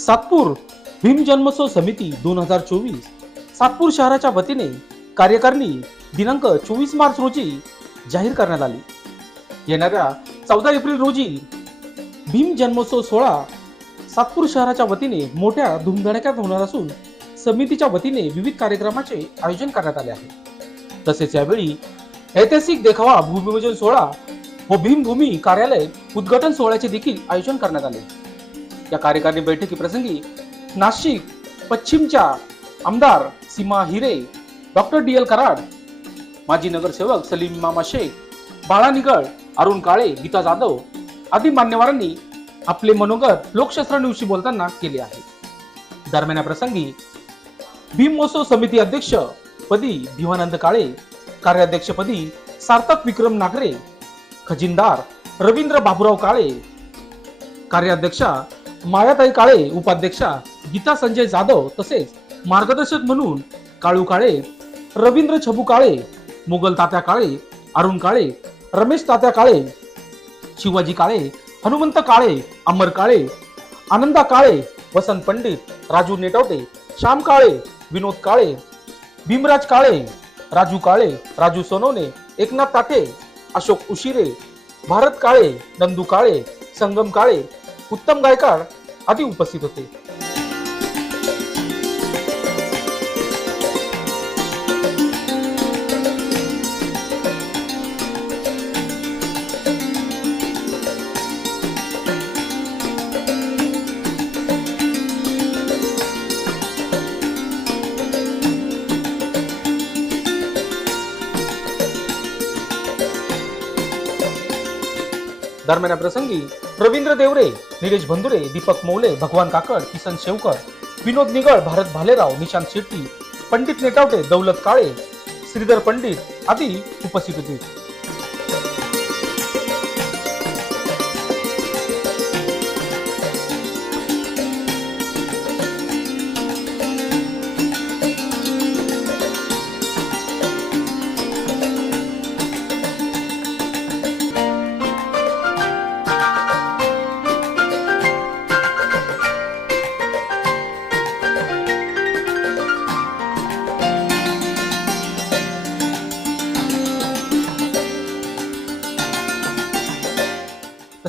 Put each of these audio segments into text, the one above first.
सातपूर भीम जन्मोत्सव समिती दोन हजार चोवीस. सातपूर शहराच्या वतीने कार्यकारिणी दिनांक चोवीस मार्च रोजी जाहीर करण्यात आली. येणाऱ्या चौदा एप्रिल रोजी भीम जन्मोत्सव सोहळा सातपूर शहराच्या वतीने मोठ्या धुमधडक्यात होणार असून समितीच्या वतीने विविध कार्यक्रमाचे आयोजन करण्यात आले आहे. तसेच यावेळी ऐतिहासिक देखावा भूमिपूजन सोहळा व भीमभूमी कार्यालय उद्घाटन सोहळ्याचे देखील आयोजन करण्यात आले. या कार्यकारिणी बैठकीप्रसंगी नाशिक पश्चिमच्या आमदार Seema Hire doctor D L Karad माजी नगरसेवक सलीम मामा शेख बाळा निगळ अरुण काळे गीता जाधव आदी मान्यवरांनी आपले मनोगत लोकशास्त्र न्यूजशी बोलताना केले आहे दरम्यान या प्रसंगी भीम महोत्सव समिती अध्यक्ष पदी भीमानंद काळे कार्याध्यक्षपदी सार्थक विक्रम नागरे खजिनदार रवींद्र बाबुराव काळे कार्याध्यक्षा मायाताई काळे उपाध्यक्षा गीता संजय जाधव तसेच मार्गदर्शक म्हणून काळू काळे रवींद्र छबू काळे मुघल तात्या काळे अरुण काळे रमेश तात्या काळे शिवाजी काळे हनुमंत काळे अमर काळे आनंदा काळे वसंत पंडित राजू नेटवटे श्याम काळे विनोद काळे भीमराज काळे राजू काळे राजू सोनवणे एकनाथ ताटे अशोक उशिरे भारत काळे नंदू काळे संगम काळे उत्तम गायकाड आदी उपस्थित होते. दरम्यान प्रसंगी रवींद्र देवरे निलेश बंधुरे दीपक मौले भगवान काकड किसन शेवकर विनोद निगळ भारत भालेराव निशांत शेट्टी पंडित नेटावटे दौलत काळे श्रीधर पंडित आदी उपस्थित होते.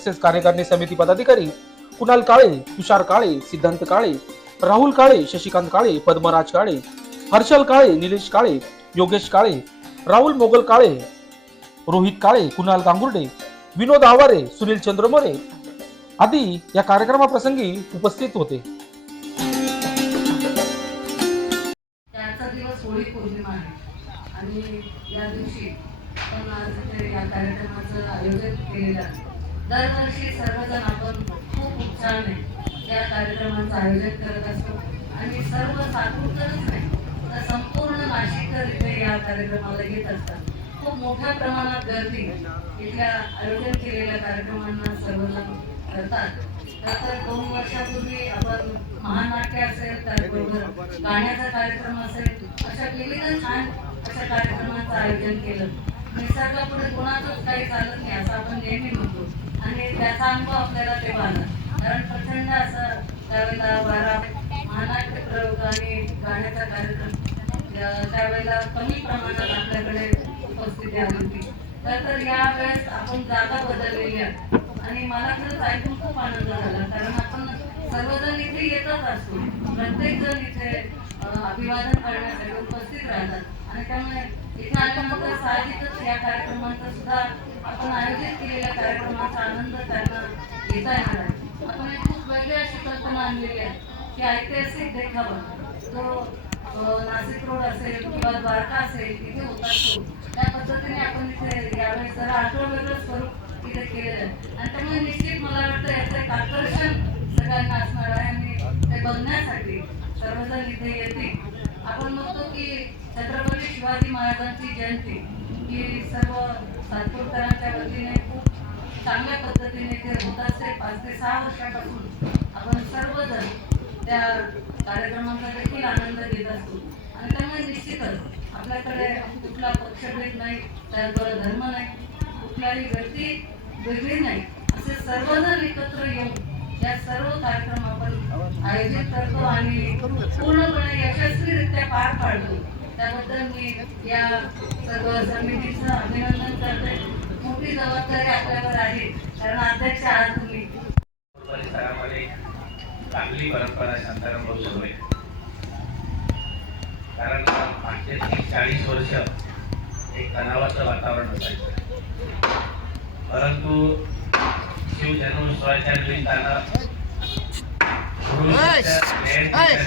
तसेच कार्यकारिणी समिती पदाधिकारी कुणाल काळे तुषार काळे सिद्धांत काळे राहुल काळे शशिकांत काळे पद्मराज काळे हर्षल काळे निलेश काळे योगेश काळे राहुल मोगल काळे रोहित काळे कुणाल गांगुर्डे विनोद आवारे सुनील चंद्रमोरे आदी या कार्यक्रमाप्रसंगी उपस्थित होते. आणि या दिवशी आज या कार्यक्रमाचं आयोजन केलेलं आहे. दरवर्षी सर्वजण आपण खूप उत्साहाने या कार्यक्रमाचं आयोजन करत असतो. आणि सर्व सातपूरकरच नाही तर संपूर्ण नाशिककर इथे या कार्यक्रमाला येत असतात. खूप मोठ्या प्रमाणात गर्दी इथल्या आयोजन केलेल्या कार्यक्रमांना सर्वजण करतात. तर दोन वर्षापूर्वी आपण महानाट्य असेल त्याचबरोबर गाण्याचा कार्यक्रम असेल अशा विविध छान अशा कार्यक्रमाचं आयोजन केलं. निसर्गापुढे कोणाचंच काही चालत नाही असं आपण नेहमी म्हणतो. आणि त्याचा अनुभव आपल्याला तेव्हा आला कारण प्रचंड असं त्यावेळेला बारा महानाट्य प्रयोग आणि गाण्याचा कार्यक्रम त्यावेळेला कमी प्रमाणात आपल्याकडे उपस्थिती आली होती. तर तर या वेळेस आपण जागा बदललेली आहे. आणि मला खरंच ऐकून खूप आनंद झाला. कारण आपण सर्वजण इथे येतच असतो. प्रत्येक जण इथे अभिवादन करण्यासाठी उपस्थित राहतात. आणि त्यामुळे इथे आल्यानंतर साहजिकच या कार्यक्रमाचा सुद्धा आपण आयोजित केलेल्या कार्यक्रमाचा आनंद त्यांना घेता येणार आहे. आपण एक खूप वेगळी अशी कल्पना आणलेली आहे की ऐतिहासिक देखावा. जो नाशिक रोड असेल किंवा द्वारका असेल तिथे होत असतो त्या पद्धतीने आपण इथे यावेळेस जरा आठवं वेगळं स्वरूप इथे केलेलं आहे. आणि त्यामुळे निश्चित मला वाटतं याचं एक आकर्षण सगळ्यांना असणार आहे आणि ते बघण्यासाठी सर्वजण इथे येतील. आपण बघतो की छत्रपती शिवाजी महाराजांची जयंती ही सर्व सातपूरकरांच्या वतीने खूप चांगल्या पद्धतीने ते होत असते. पाच ते सहा वर्षापासून आपण सर्वजण त्या कार्यक्रमाचा देखील आनंद घेत असतो. आणि त्यामुळे निश्चितच आपल्याकडे कुठला पक्षभेद नाही त्याचबरोबर धर्म नाही कुठलाही व्यक्ती वेगळी नाही असे सर्वजण एकत्र येऊन या सर्व कार्यक्रम आपण आयोजित करतो आणि पूर्णपणे यशस्वीरित्या पार पाडतो. त्याबद्दल मी या सर्व समितीचं अभिनंदन करते. मोठी जबाबदारी आपल्यावर आहे कारण अध्यक्ष आहात तुम्ही. परिसरामध्ये चांगली परंपरा शांताराम भाऊ सुरू आहे. कारण मागचे तीस चाळीस वर्ष एक तणावाचं वातावरण असायचं. परंतु शिवजन्मोत्सवाच्या निमित्तानं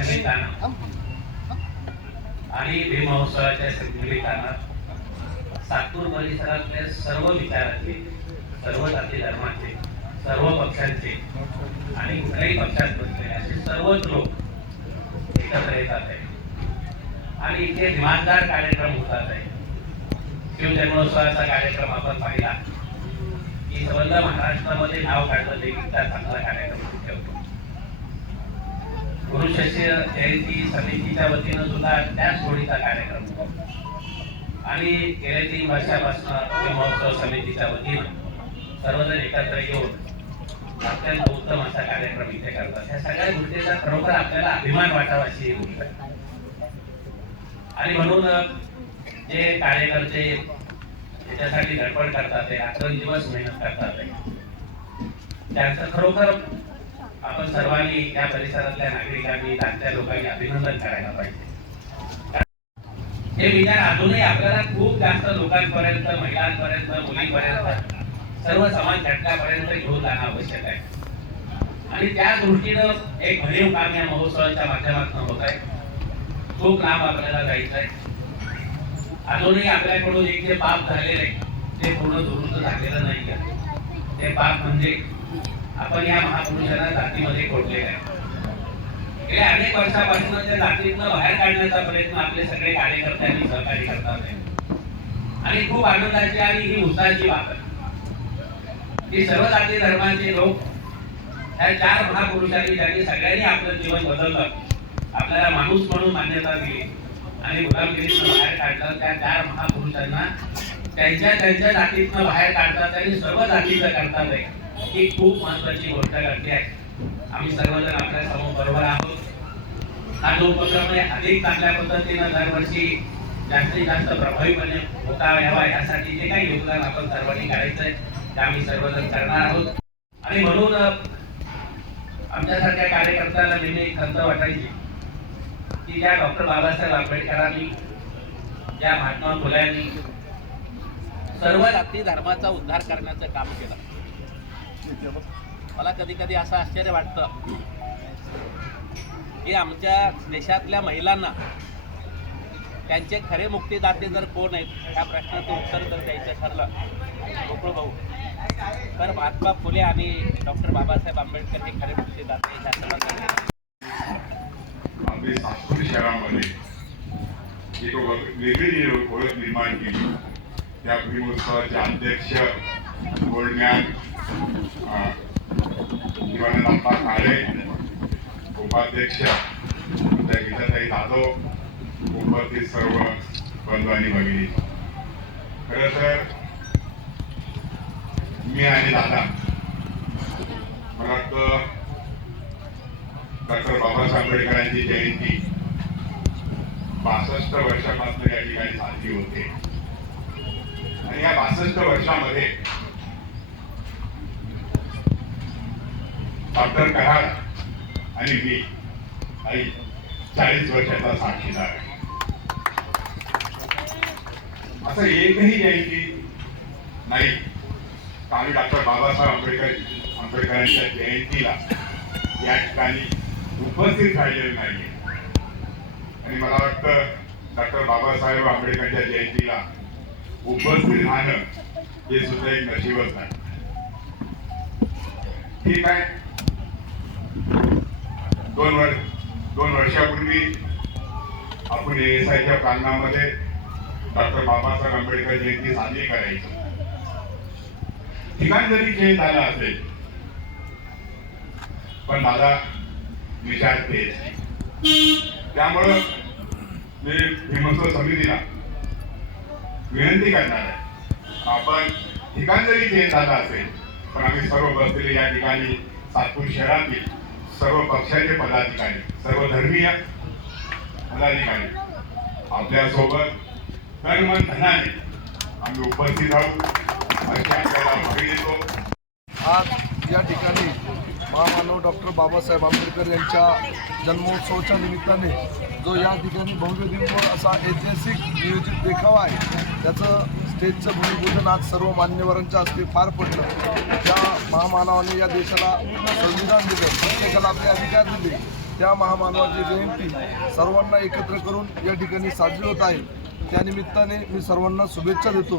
निमित्तानं आणि भीम महोत्सवाच्या निमित्तानं सातपूर परिसरातले सर्व विचारातले सर्व जाती धर्माचे सर्व पक्षांचे आणि कुठल्याही पक्षात बसलेले असे सर्वच लोक एकत्र येतात आहे. आणि इथे दिमानदार कार्यक्रम होतात आहे. शिवजन्मोत्सवाचा कार्यक्रम आपण पाहिला. की संबंध महाराष्ट्रामध्ये नाव काढलं देखील चांगला कार्यक्रम. गुरुशिष्य जयंती समितीच्या वतीनं सुद्धा त्याच होळीचा कार्यक्रम होतो. आणि गेल्या तीन वर्षापासून महोत्सव समितीच्या वतीनं सर्वजण एकत्र येऊन अत्यंत उत्तम असा कार्यक्रम इथे करतात. या सगळ्या गोष्टीचा खरोखर आपल्याला अभिमान वाटावा अशी गोष्ट आणि म्हणून जे कार्यकर्ते त्याच्यासाठी धडपड करतात ते रात्रंदिवस मेहनत करतात. त्यांचं खरोखर आपण सर्वांनी या परिसरातल्या नागरिकांनी त्यांच्या लोकांनी अभिनंदन करायला पाहिजे. हे विचार अजूनही आपल्याला खूप जास्त लोकांपर्यंत महिलांपर्यंत मुलींपर्यंत सर्व समाज घटकापर्यंत घेऊन जाणं आवश्यक आहे. आणि त्या दृष्टीनं एक भरीव काम या महोत्सवाच्या माध्यमातून होत आहे. खूप लांब आपल्याला जायचं आहे. अजूनही आपल्याकडून एक जे पाप झालेलं आहे ते पूर्ण दुरुस्त झालेलं नाही ते पाप म्हणजे आपण या महापुरुषांना जातीमध्ये कोटलेलं आहे गेल्या अनेक वर्षापासून त्या जातीतनं बाहेर काढण्याचा प्रयत्न आपले सगळे कार्यकर्त्यांनी सहकारी करतात. आणि खूप आनंदाची आणि ही उत्साहाची बाब आहे. सर्व जाती धर्माचे लोक ह्या चार महापुरुषांनी ज्यांनी सगळ्यांनी आपलं जीवन बदललं. आपल्याला माणूस म्हणून मान्यता दिली. आणि गुलामगिरीतनं बाहेर काढलं. त्या चार महापुरुषांना त्यांच्या त्यांच्या जातीतनं बाहेर काढतात आणि सर्व जातीचं करतात. आहे ही खूप महत्वाची गोष्ट घडली आहे. आम्ही सर्वजण आपल्यासमोर बरोबर आहोत. हा जो उपक्रम आहे अधिक चांगल्या पद्धतीनं दरवर्षी जास्तीत जास्त प्रभावीपणे होता यावा यासाठी जे काही योगदान आपण सर्वांनी करायचंय ते आम्ही सर्वजण करणार आहोत. आणि म्हणून आमच्यासारख्या कार्यकर्त्यांना नेहमी खंत वाटायची की ज्या डॉक्टर बाबासाहेब आंबेडकरांनी ज्या महात्मा फुल्यांनी सर्व जाती धर्माचा उद्धार करण्याचं काम केलं. मला कधी कधी असं आश्चर्य वाटतं. की आमच्या देशातल्या महिलांना त्यांचे खरे मुक्तीदाते जर कोण आहेत ह्या प्रश्नाचं उत्तर जर द्यायचं ठरलं गोकुळ भाऊ. तर महात्मा फुले आणि डॉक्टर बाबासाहेब आंबेडकर हे खरे मुक्तीदाते ह्या सर्वांना आपले सातपूर शहरामध्ये एक ओळख- वेगळी ओळख निर्माण केली. त्या भीमोत्सवाचे अध्यक्ष गोल्डमॅन दिवानंदप्पा काळे उपाध्यक्ष आमच्या गीताताई जाधव उपस्थित सर्व बंधू आणि भगिनी खरं तर मी आणि दादा मला वाटतं डॉक्टर बाबासाहेब आंबेडकरांची जयंती बासष्ट वर्षापासून या ठिकाणी साजरी होते. आणि या बासष्ट वर्षामध्ये डॉक्टर कराड आणि मी आई चाळीस वर्षाचा साक्षीदार आहे. असं एकही जयंती नाही. का डॉक्टर बाबासाहेब आंबेडकर आंबेडकरांच्या जयंतीला या ठिकाणी उपस्थित राहिलेलं नाही आणि मला वाटतं डॉक्टर बाबासाहेब आंबेडकरच्या जयंतीला उपस्थित राहणं हे सुद्धा एक नशीबच आहे. ठीक आहे? दोन वर्ष दोन वर्षापूर्वी आपण एस आयच्या प्रांगणामध्ये डॉक्टर बाबासाहेब आंबेडकर जयंती साजरी करायची. ठिकाण जरी खेळ झाला असेल पण माझा विचार तेच त्यामुळं मी भीमत्व समितीला विनंती करणार आहे. आपण ठिकाण जरी चेंज झाला असेल पण आम्ही सर्व बसलेले या ठिकाणी सातपूर शहरातील सर्व पक्षाचे पदाधिकारी सर्व धर्मीय पदाधिकारी आपल्यासोबत तन धनाने आम्ही उपस्थित आहोत अशी आपल्याला देतो. आज या ठिकाणी महामानव डॉक्टर बाबासाहेब आंबेडकर यांच्या जन्मोत्सवाच्या निमित्ताने जो या ठिकाणी भव्य दिव्य असा ऐतिहासिक नियोजित देखावा आहे त्याचं स्टेजचं भूमिपूजन आज सर्व मान्यवरांच्या हस्ते पार पडलं. ज्या महामानवाने या देशाला संविधान दिलं प्रत्येकाला आपले अधिकार दिले. त्या महामानवाची जयंती सर्वांना एकत्र करून या ठिकाणी साजरी होत आहे. त्यानिमित्ताने मी सर्वांना शुभेच्छा देतो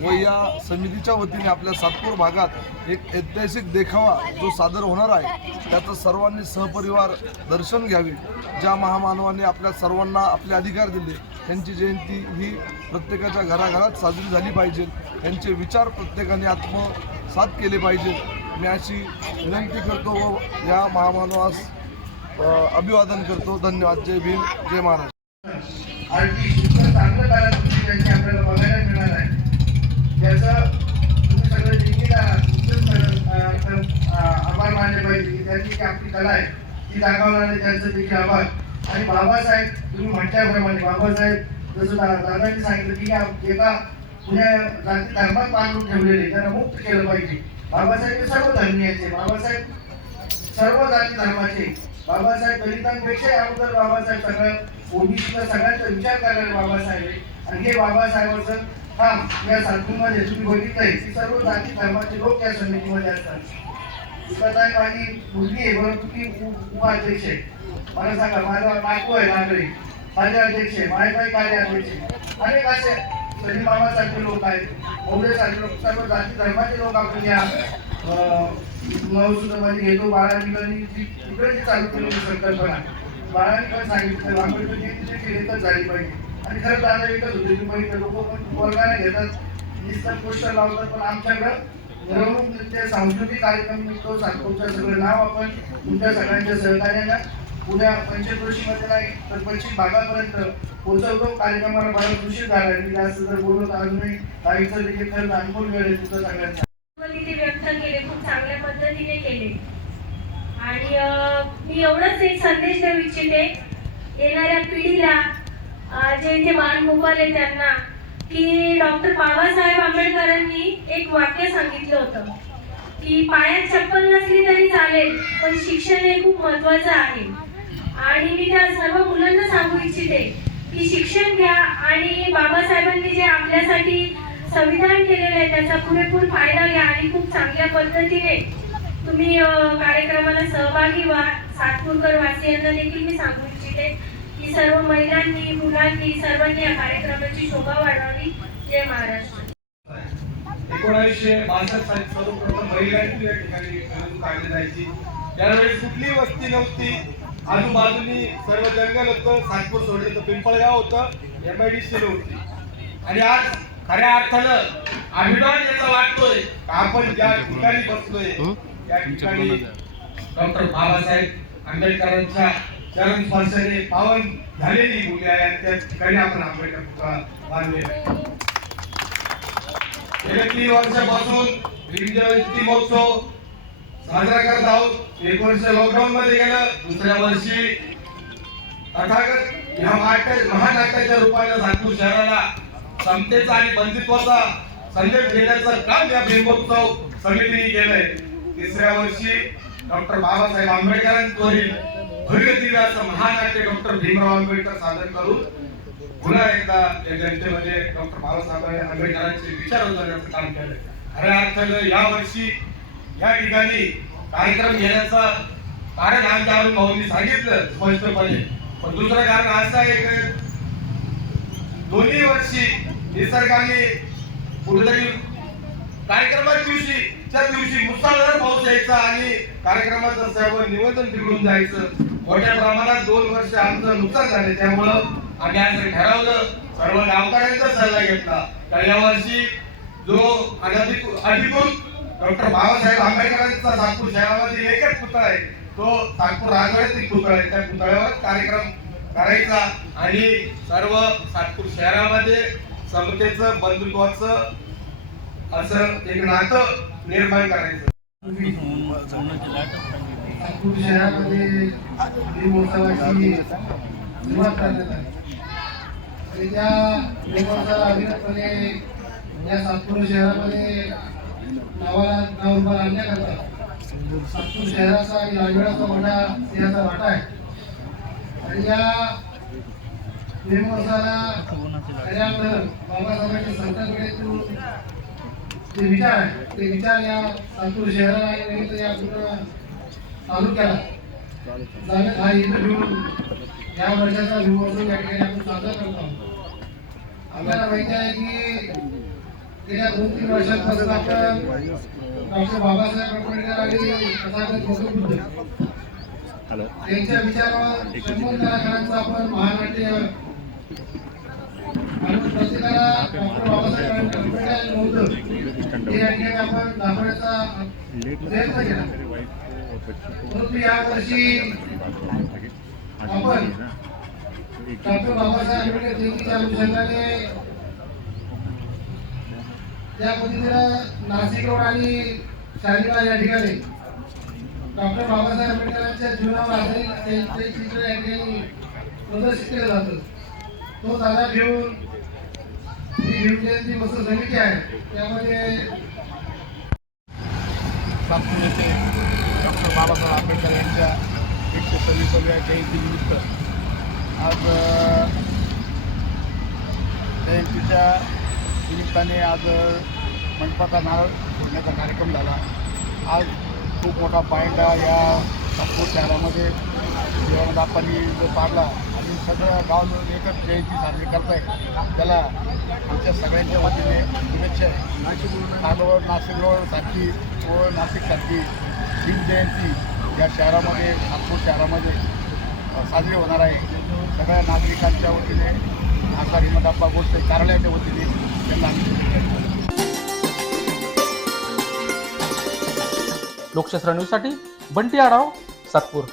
व या समितीच्या वतीने आपल्या सातपूर भागात एक ऐतिहासिक देखावा जो सादर होणार आहे त्याचं सर्वांनी सहपरिवार दर्शन घ्यावे. ज्या महामानवाने आपल्या सर्वांना आपले अधिकार दिले त्यांची जयंती ही प्रत्येकाच्या घराघरात साजरी झाली पाहिजे. त्यांचे विचार प्रत्येकाने आत्मसात केले पाहिजे. मी अशी विनंती करतो व या महामानवास अभिवादन करतो. धन्यवाद. जय भीम. जय महाराज. आणि आभार मानले पाहिजे जी आपली कला आहे. ती त्यांचं देखील आभार. आणि बाबासाहेब तुम्ही म्हटल्याप्रमाणे बाबासाहेब जसं दा- दादांनी सांगितलं की एका पुण्या जाती धर्मात बांधून ठेवलेले त्यांना मुक्त केलं पाहिजे. बाबासाहेब सर्व धर्मीयाचे बाबासाहेब सर्व जाती धर्माचे. बाबासाहेब दलितांपेक्षा अगोदर बाबासाहेब सगळं ओबीसीचा सगळ्यांचा विचार करणारे बाबासाहेब आणि हे बाबासाहेबांचं काम या सातूमध्ये तुम्ही बघितलंय की सर्व जाती धर्माचे लोक या समितीमध्ये असतात. विकासाहेब माझी मुलगी आहे परंतु ती उपाध्यक्ष आहे. मला सांगा माझा बायको आहे नागरिक. माझे अध्यक्ष आहे माझे काही कार्याध्यक्ष आहे अनेक असे सलीम मामासारखे लोक आहेत मौर्यसारखे लोक सर्व जाती धर्माचे लोक आपण या महोत्सवामध्ये घेतो. बाळांनी तिकडे जी चालू केलेली संकल्पना बाळांनी पण सांगितलं? आंबेडकर जयंती केली तर झाली पाहिजे. आणि खरं दादा एकच होते की पहिले लोक पण वर्गाने घेतात निस्तर पोस्टर लावतात पण आमच्याकडं मिरवणूक ते सांस्कृतिक कार्यक्रम निघतो सातपूरचं सगळं नाव आपण तुमच्या सगळ्यांच्या सहकार्यानं पुण्या पंचक्रोशीमध्ये नाही तर पश्चिम भागापर्यंत पोहोचवतो. कार्यक्रमाला बराच उशीर झाला आहे. मी जास्त जर बोलत अजूनही काहीचं देखील खरंच अनुभव वेळ आहे तुझं सगळ्यांचा तिथे व्यक्त केले खूप चांगल्या पद्धतीने केले. आणि मी एवढंच एक संदेश देऊ इच्छिते येणाऱ्या पिढीला जे इथे बालगोपाल आहे त्यांना की डॉक्टर बाबासाहेब आंबेडकरांनी एक वाक्य सांगितलं होतं की पायात चप्पल नसली तरी चालेल पण शिक्षण हे खूप महत्वाचं आहे. आणि मी त्या सर्व मुलांना सांगू इच्छिते की शिक्षण घ्या आणि बाबासाहेबांनी जे आपल्यासाठी संविधान केलेलं आहे त्याचा पुरेपूर फायदा घ्या आणि खूप चांगल्या पद्धतीने तुम्ही कार्यक्रमाला सहभागी व्हा. सातपूरकर वासियांना देखील मी सांगू इच्छिते की सर्व महिलांनी मुलांनी सर्वांनी या कार्यक्रमाची शोभा वाढवावी. जय महाराष्ट्र. एकोणीसशे बासष्ट साली सर्वप्रथम महिलांची या ठिकाणी निवडणूक काढली जायची त्यावेळेस कुठली वस्ती नव्हती. आजूबाजूनी सर्व जंगल होतं. सातपूर सोडलं तर पिंपळगाव होतं. एम आय डी सी नव्हती आणि आज खऱ्या अर्थानं अभिमान याचा वाटतोय आपण ज्या ठिकाणी बसलोय त्या ठिकाणी डॉक्टर बाबासाहेब आंबेडकरांच्या चरण स्पर्शाने पावन झालेली मुली आहे आणि त्या ठिकाणी आपण आंबेडकर पुतळा बांधलेला आहे गेल्या तीन वर्षापासून महोत्सव साजरा करत आहोत. एक वर्ष लॉकडाऊन मध्ये गेलं दुसऱ्या वर्षी तथागत या महानाट्याच्या रूपाने नागपूर शहराला समतेचा आणि बंदित्वाचा संदेश देण्याचं काम या भीमोत्सव समितीने केलंय. तिसऱ्या वर्षी डॉक्टर बाबासाहेब आंबेडकरांवरील भव्य दिव्य असं महानाट्य डॉक्टर भीमराव आंबेडकर सादर करून पुन्हा एकदा या जनतेमध्ये डॉक्टर बाबासाहेब आंबेडकरांचे विचार उतरण्याचं काम केलंय. खऱ्या अर्थानं या वर्षी या ठिकाणी कार्यक्रम घेण्याचा कारण आमच्या अरुण भाऊंनी सांगितलं स्पष्टपणे. पण दुसरं कारण असं आहे की दोन्ही वर्षी निसर्गाने कुठेतरी कार्यक्रमाच्या दिवशी त्या दिवशी मुसळधार पाऊस यायचा आणि कार्यक्रमाचं सर्व निवेदन बिघडून जायचं. मोठ्या प्रमाणात दोन वर्ष आमचं नुकसान झालं. त्यामुळं आम्ही असं ठरवलं. सर्व गावकऱ्यांचा सल्ला घेतला. तर यावर्षी जो अनधिकृत अधिकृत डॉक्टर बाबासाहेब आंबेडकरांचा नागपूर शहरामध्ये एकच पुतळा आहे. तो नागपूर राजवाड्यातील पुतळा आहे. त्या पुतळ्यावर कार्यक्रम करायचा. आणि सर्व नागपूर शहरामध्ये समतेचं बंधुत्वाचं असं एक नातं निर्माण करायचं. नागपूर शहरामध्ये महोत्सवाची सुरुवात करण्यात आली. आणि त्या या सातपूर शहरामध्ये नावाला नाव उभा आणण्याकरता सातपूर शहराचा आणि राजवाड्याचा मोठा सिंहाचा वाटा आहे. आणि या भीमोत्सवाला खऱ्यानंतर बाबासाहेबांच्या संतांकडे जे विचार आहे ते विचार या लातूर शहराला आणि निमित्त या पूर्ण तालुक्याला. जाण्यात हा इंटरव्ह्यू या वर्षाचा भीमोत्सव या ठिकाणी आपण साजरा करतो. आम्हाला माहिती आहे की गेल्या दोन तीन वर्षांपासून आपण डॉक्टर बाबासाहेब आंबेडकर आणि तथागत गौतम बुद्ध यांच्या विचारावर शंभर कलाकारांचं आपण महानाट्य आणि प्रत्येकाला डॉक्टर बाबासाहेब आंबेडकर हे आपण दाखवण्याचा प्रयत्न केला. परंतु यावर्षी आपण डॉक्टर बाबासाहेब आंबेडकर जयंतीच्या अनुषंगाने त्या पद्धतीनं नाशिक रोड आणि शालिमार या ठिकाणी. डॉक्टर बाबासाहेब आंबेडकरांच्या जीवनावर आधारित त्यांचे चित्र या ठिकाणी प्रदर्शित केलं जातं. तो जागा घेऊन ही भीम जयंती मस्त समिती आहे. त्यामध्ये नागपूर येथे डॉक्टर बाबासाहेब आंबेडकर यांच्या एकशे सव्वीसाव्या जयंतीनिमित्त आज जयंतीच्या निमित्ताने आज मंडपाचा नारळ फोडण्याचा कार्यक्रम झाला. आज खूप मोठा पायंडा या नागपूर शहरामध्ये जीवनदापांनी जो पाडला आणि सगळं गाव मिळून एकच जयंती साजरी करताय. त्याला आमच्या सगळ्यांच्या वतीने शुभेच्छा आहे. नागोर नाशिक सारखी व नाशिकसारखी भीम जयंती या शहरामध्ये नागपूर शहरामध्ये साजरी होणार आहे. सगळ्या नागरिकांच्या वतीने आकार हिमदाप्पा गोष्ट कार्यालयाच्या वतीने लोकशास्त्र न्यूजसाठी बंटी आढाव सातपूर.